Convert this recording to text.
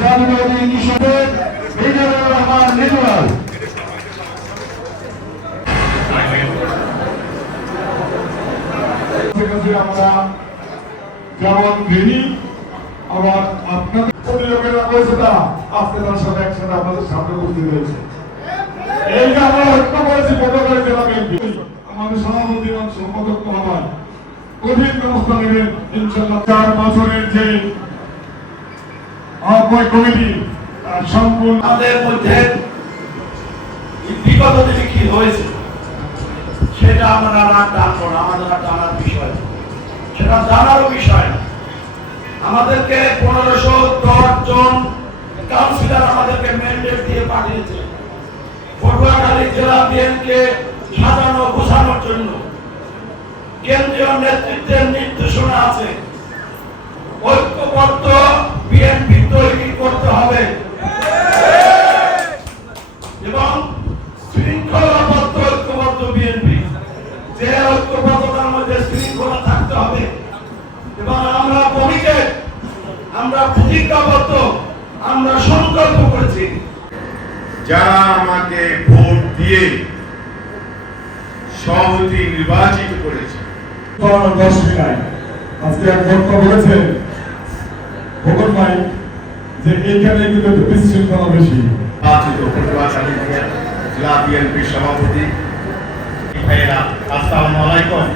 জাতীয়বাদী কৃষকের মিজানুর রহমান নির্মল। আমরা যেমন ঋণী আবার আপনাদের লোকেরা রয়েছে তারা আজকে তার সাথে একসাথে আমাদের সামনে উপস্থিত হয়েছে। এই যে আমরা ঐক্য করেছি পদকারী জেলা বিএনপি। আমাদের সভাপতি এবং সম্পাদক মহোদয়। কঠিন ব্যবস্থা নেবেন ইনশাল্লাহ চার বছরের যে আহ্বায়ক কমিটি সম্পূর্ণ আমাদের মধ্যে বিগত দিনে কি হয়েছে, সেটা আমরা না টানবো না, আমাদের জানার বিষয় সেটা জানারও বিষয় আমাদেরকে পনেরোশো দশ জন কাউন্সিলর আমাদেরকে ম্যান্ডেট দিয়ে পাঠিয়েছে। পটুয়াখালী জেলা বিএনকে সাজানো, গোছানোর জন্য। কেন্দ্রীয় নেতৃত্বের নির্দেশনা আছে। আমরা প্রতিজ্ঞাবদ্ধ আমরা সংকল্প করেছি। যারা আমাকে ভোট দিয়ে সভাপতি নির্বাচিত করেছে। দশ মিনাই আজকে এক বক্তা বলেছেন নাই যে এইখানে কিন্তু একটু বিশৃঙ্খলা বেশি। নির্বাচিত পটুয়াখালী জেলা বিএনপির সভাপতি ভাইয়েরা আসসালামু আলাইকুম।